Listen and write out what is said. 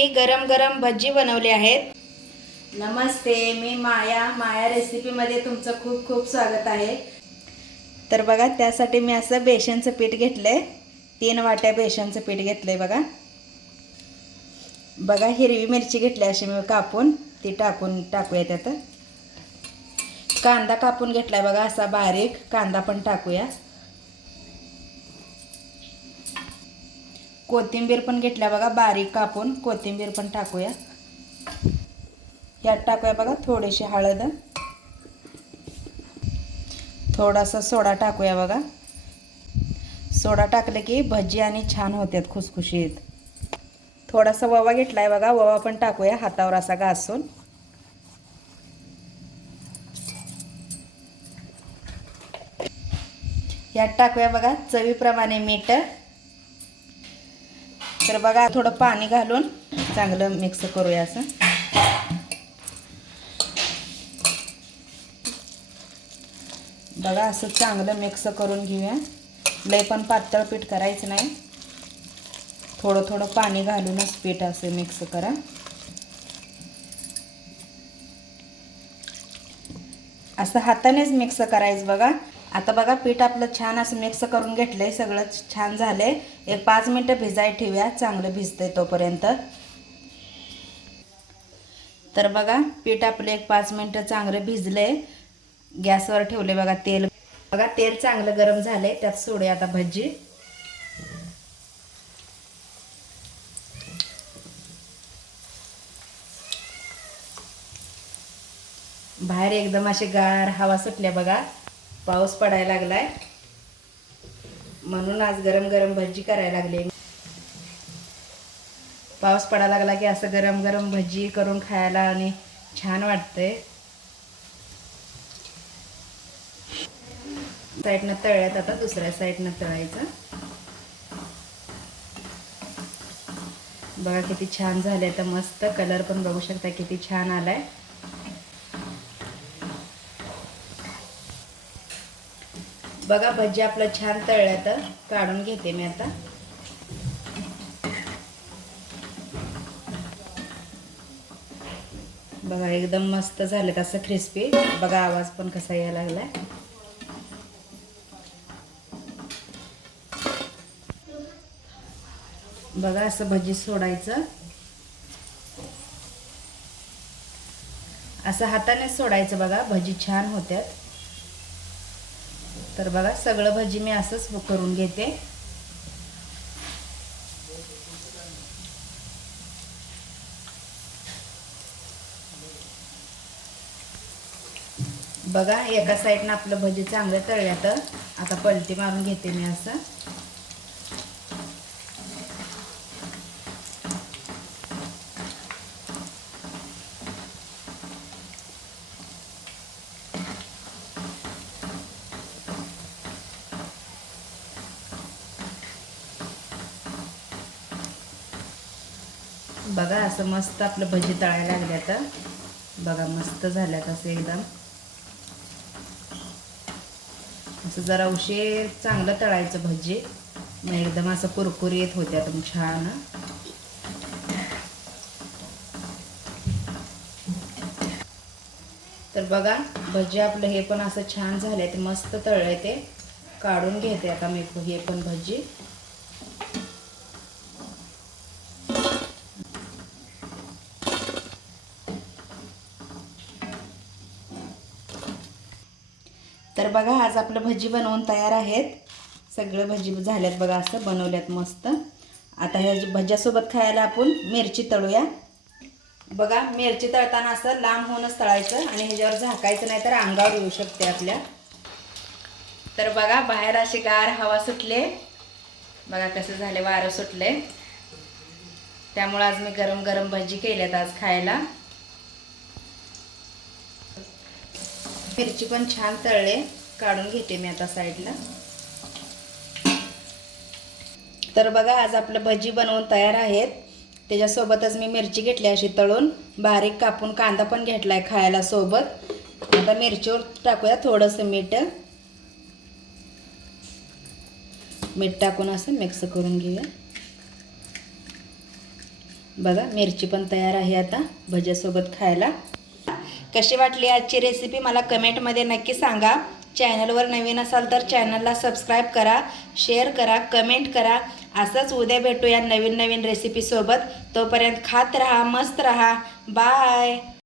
मी गरम गरम भजी बनवले आहेत. नमस्ते मी माया. माया रेसिपीमध्ये तुमचं खूप खूप स्वागत आहे. तर बघा त्यासाठी मी असं बेसनचं पीठ घेतलं आहे तीन वाट्या बेसनचं पीठ घेतलं आहे बघा. बघा हिरवी मिरची घेतली अशी मी कापून ती टाकून टाकूया त्यात. कांदा कापून घेतलाय बघा असा बारीक. कांदा पण टाकूया. कोथिंबीर पण घेतल्या बघा बारीक कापून कोथिंबीर पण टाकूया. यात टाकूया बघा थोडीशी हळद. थोडासा सोडा टाकूया बघा. सोडा टाकलं की भजी आणि छान होतात खुसखुशीत. थोडासा ववा आहे बघा ववा पण टाकूया हातावर असा घासून. यात टाकूया बघा चवीप्रमाणे मीठ. तर बघा थोडं पाणी घालून चांगलं मिक्स करूया असं. बघा असं चांगलं मिक्स करून घेऊया. लय पण पातळ पीठ करायचं नाही. थोडं थोडं पाणी घालूनच पीठ असं मिक्स करा. असं हातानेच मिक्स करायचं बघा. आता बघा पीठ आपलं छान असं मिक्स करून घेतलं आहे सगळं छान झालं आहे एक पाच मिनटं भिजाय ठेवूया. चांगलं भिजतं आहे तोपर्यंत. तर बघा पीठ आपलं एक पाच मिनटं चांगलं भिजलं आहे गॅसवर ठेवले बघा तेल. बघा तेल चांगलं गरम झालं आहे त्यात सोडूया आता भजी बाहेर एकदम अशी गार हवा सुटल्या बघा. पाऊस पडायला लागलाय. म्हणून आज गरम गरम भजी करायला लागले. पाऊस पडायला लागला की असं गरम गरम भजी करून खायला आणि छान वाटतंय. साईडनं तळ्यात आता दुसऱ्या साईडनं तळायचं. बघा किती छान झाले तर मस्त कलर पण बघू शकता किती छान आलाय. बघा भजी आपलं छान तळलं तर काढून घेते मी आता. बघा एकदम मस्त झाले असं क्रिस्पी बघा आवाज पण कसा यायला लागलाय. बघा असं भजी सोडायचं. असं हाताने सोडायचं बघा भजी छान होत्यात. तर बघा सगळं भजी मी असंच करून घेते. बघा एका साईडनं आपलं भजी चांगलं तळल्या तर आता पलटी मारून घेते मी असं. बघा असं मस्त आपलं भजी तळायला लागल्यात बघा मस्त झाल्यात असं एकदम. असं जरा उशीर चांगलं तळायचं भजी. मग एकदम असं कुरकुरीत होत्या मग छान. तर बघा भजी आपलं हे पण असं छान झालंय ते मस्त तळलंय ते. काढून घेते आता मी हे पण भजी. तर बघा आज आपलं भजी बनवून तयार आहेत. सगळं भजी झाल्यात बघा असं बनवल्यात मस्त. आता ह्या भज्यासोबत खायला आपण मिरची तळूया. बघा मिरची तळताना असं लांब होऊनच तळायचं आणि ह्याच्यावर झाकायचं नाही तर अंगावर येऊ शकते आपल्या. तर बघा बाहेर असे गार हवा सुटले. बघा कसं झाले वारं सुटले. त्यामुळं आज मी गरम गरम भजी केल्यात आज खायला. मिरची पण छान तळले. काढून घेते मी आता साईडला. तर बघा आज आपलं भजी बनवून तयार आहेत. त्याच्यासोबतच मी मिरची घेतली अशी तळून. बारीक कापून कांदा पण घेतला आहे खायला सोबत आता मिरचीवर टाकूया थोडंसं मीठ. मीठ टाकून असं मिक्स करून घेऊया. बघा मिरची पण तयार आहे आता भज्यासोबत खायला. कशी वाटली आजची रेसिपी मला कमेंटमध्ये नक्की सांगा. चॅनलवर नवीन असाल तर चॅनलला सबस्क्राईब करा शेअर करा कमेंट करा. असंच उद्या भेटूया नवीन नवीन रेसिपीसोबत तोपर्यंत खात राहा मस्त राहा. बाय